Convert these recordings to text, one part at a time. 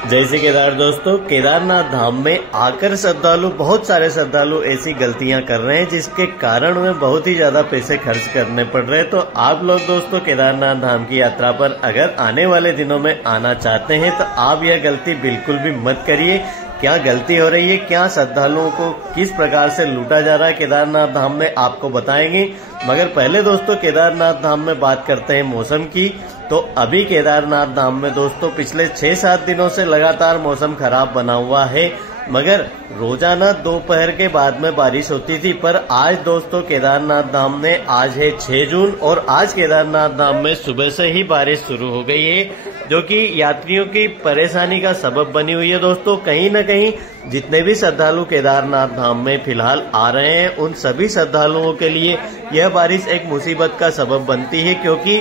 जय श्री केदार दोस्तों, केदारनाथ धाम में आकर बहुत सारे श्रद्धालु ऐसी गलतियां कर रहे हैं जिसके कारण उन्हें बहुत ही ज्यादा पैसे खर्च करने पड़ रहे हैं। तो आप लोग दोस्तों केदारनाथ धाम की यात्रा पर अगर आने वाले दिनों में आना चाहते हैं तो आप यह गलती बिल्कुल भी मत करिए। क्या गलती हो रही है, क्या श्रद्धालुओं को किस प्रकार से लूटा जा रहा है केदारनाथ धाम में, आपको बताएंगे। मगर पहले दोस्तों केदारनाथ धाम में बात करते हैं मौसम की। तो अभी केदारनाथ धाम में दोस्तों पिछले 6-7 दिनों से लगातार मौसम खराब बना हुआ है, मगर रोजाना दोपहर के बाद में बारिश होती थी। पर आज दोस्तों केदारनाथ धाम में आज है 6 जून और आज केदारनाथ धाम में सुबह से ही बारिश शुरू हो गई है, जो कि यात्रियों की परेशानी का सबब बनी हुई है। दोस्तों कहीं न कहीं जितने भी श्रद्धालु केदारनाथ धाम में फिलहाल आ रहे हैं उन सभी श्रद्धालुओं के लिए यह बारिश एक मुसीबत का सबब बनती है, क्योंकि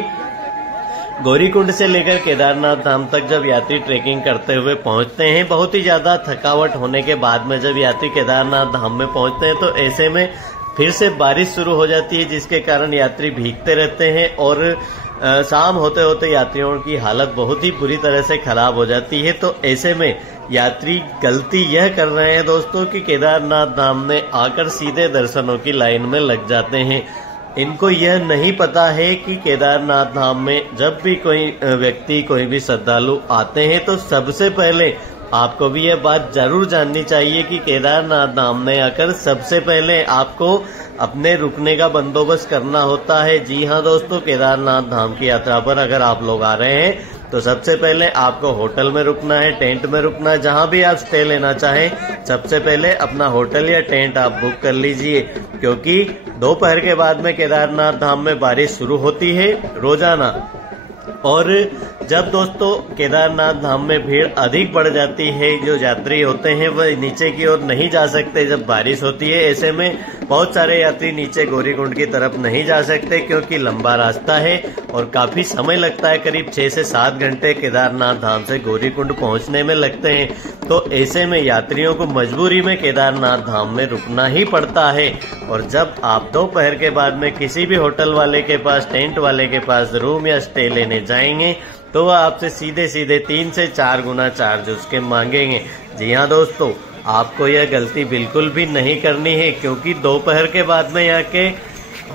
गौरीकुंड से लेकर केदारनाथ धाम तक जब यात्री ट्रेकिंग करते हुए पहुंचते हैं, बहुत ही ज्यादा थकावट होने के बाद में जब यात्री केदारनाथ धाम में पहुंचते हैं तो ऐसे में फिर से बारिश शुरू हो जाती है, जिसके कारण यात्री भीगते रहते हैं और शाम होते होते यात्रियों की हालत बहुत ही बुरी तरह से खराब हो जाती है। तो ऐसे में यात्री गलती यह कर रहे हैं दोस्तों कि केदारनाथ धाम में आकर सीधे दर्शनों की लाइन में लग जाते हैं। इनको यह नहीं पता है कि केदारनाथ धाम में जब भी कोई व्यक्ति, कोई भी श्रद्धालु आते हैं तो सबसे पहले आपको भी यह बात जरूर जाननी चाहिए कि केदारनाथ धाम में आकर सबसे पहले आपको अपने रुकने का बंदोबस्त करना होता है। जी हाँ दोस्तों, केदारनाथ धाम की यात्रा पर अगर आप लोग आ रहे हैं तो सबसे पहले आपको होटल में रुकना है, टेंट में रुकना है। जहां भी आप स्टे लेना चाहें सबसे पहले अपना होटल या टेंट आप बुक कर लीजिए, क्योंकि दोपहर के बाद में केदारनाथ धाम में बारिश शुरू होती है रोजाना। और जब दोस्तों केदारनाथ धाम में भीड़ अधिक बढ़ जाती है, जो यात्री होते हैं वह नीचे की ओर नहीं जा सकते जब बारिश होती है। ऐसे में बहुत सारे यात्री नीचे गौरीकुंड की तरफ नहीं जा सकते, क्योंकि लंबा रास्ता है और काफी समय लगता है, करीब 6 से 7 घंटे केदारनाथ धाम से गौरीकुंड पहुंचने में लगते हैं। तो ऐसे में यात्रियों को मजबूरी में केदारनाथ धाम में रुकना ही पड़ता है। और जब आप दोपहर के बाद में किसी भी होटल वाले के पास, टेंट वाले के पास रूम या स्टे लेने जाएंगे तो वह आपसे सीधे सीधे 3 से 4 गुना चार्ज उसके मांगेंगे। जी हाँ दोस्तों, आपको यह गलती बिल्कुल भी नहीं करनी है, क्योंकि दोपहर के बाद में यहाँ के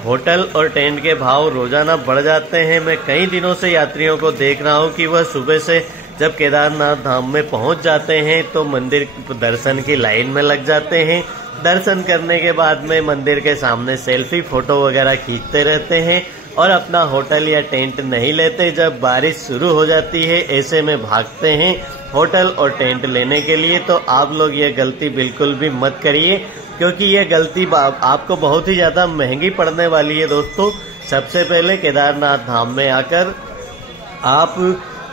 होटल और टेंट के भाव रोजाना बढ़ जाते हैं। मैं कई दिनों से यात्रियों को देख रहा हूँ कि वह सुबह से जब केदारनाथ धाम में पहुंच जाते हैं तो मंदिर दर्शन की लाइन में लग जाते हैं। दर्शन करने के बाद में मंदिर के सामने सेल्फी फोटो वगैरह खींचते रहते हैं और अपना होटल या टेंट नहीं लेते। जब बारिश शुरू हो जाती है ऐसे में भागते हैं होटल और टेंट लेने के लिए। तो आप लोग ये गलती बिल्कुल भी मत करिए, क्योंकि ये गलती आपको बहुत ही ज्यादा महंगी पड़ने वाली है। दोस्तों सबसे पहले केदारनाथ धाम में आकर आप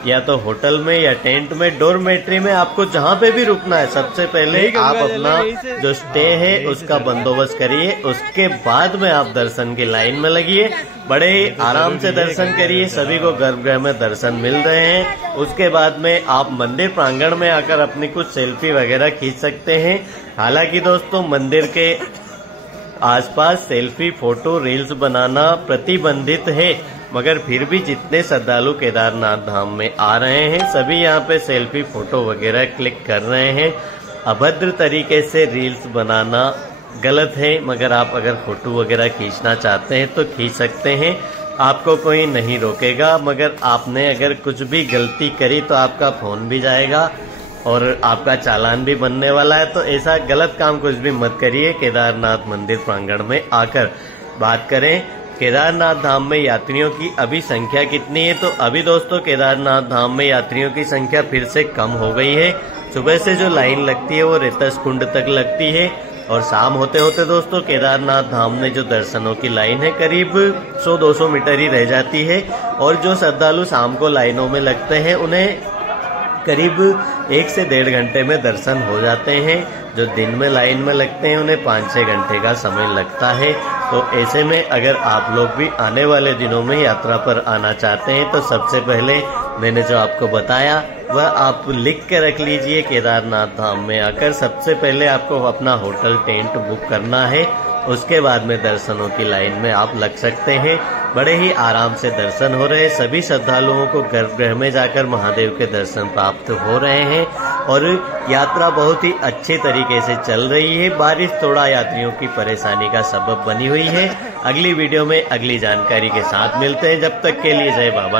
या तो होटल में या टेंट में, डोरमेट्री में, आपको जहाँ पे भी रुकना है सबसे पहले आप अपना जो स्टे है उसका बंदोबस्त करिए। उसके बाद में आप दर्शन की लाइन में लगिए, बड़े आराम से दर्शन करिए। सभी को गर्भगृह में दर्शन मिल रहे हैं। उसके बाद में आप मंदिर प्रांगण में आकर अपनी कुछ सेल्फी वगैरह खींच सकते हैं। हालांकि दोस्तों मंदिर के आसपास सेल्फी, फोटो, रील्स बनाना प्रतिबंधित है, मगर फिर भी जितने श्रद्धालु केदारनाथ धाम में आ रहे हैं सभी यहाँ पे सेल्फी, फोटो वगैरह क्लिक कर रहे हैं। अभद्र तरीके से रील्स बनाना गलत है, मगर आप अगर फोटो वगैरह खींचना चाहते हैं तो खींच सकते हैं, आपको कोई नहीं रोकेगा। मगर आपने अगर कुछ भी गलती करी तो आपका फोन भी जाएगा और आपका चालान भी बनने वाला है। तो ऐसा गलत काम कुछ भी मत करिए केदारनाथ मंदिर प्रांगण में आकर। बात करें केदारनाथ धाम में यात्रियों की अभी संख्या कितनी है, तो अभी दोस्तों केदारनाथ धाम में यात्रियों की संख्या फिर से कम हो गई है। सुबह से जो लाइन लगती है वो रेतस कुंड तक लगती है और शाम होते होते दोस्तों केदारनाथ धाम में जो दर्शनों की लाइन है करीब 100-200 मीटर ही रह जाती है। और जो श्रद्धालु शाम को लाइनों में लगते हैं उन्हें करीब 1 से 1.5 घंटे में दर्शन हो जाते हैं। जो दिन में लाइन में लगते हैं उन्हें 5-6 घंटे का समय लगता है। तो ऐसे में अगर आप लोग भी आने वाले दिनों में यात्रा पर आना चाहते हैं तो सबसे पहले मैंने जो आपको बताया वह आप लिख के रख लीजिए। केदारनाथ धाम में आकर सबसे पहले आपको अपना होटल, टेंट बुक करना है। उसके बाद में दर्शनों की लाइन में आप लग सकते हैं। बड़े ही आराम से दर्शन हो रहे हैं। सभी श्रद्धालुओं को गर्भगृह में जाकर महादेव के दर्शन प्राप्त हो रहे हैं और यात्रा बहुत ही अच्छे तरीके से चल रही है। बारिश थोड़ा यात्रियों की परेशानी का सबब बनी हुई है। अगली वीडियो में अगली जानकारी के साथ मिलते हैं। जब तक के लिए जय बाबा।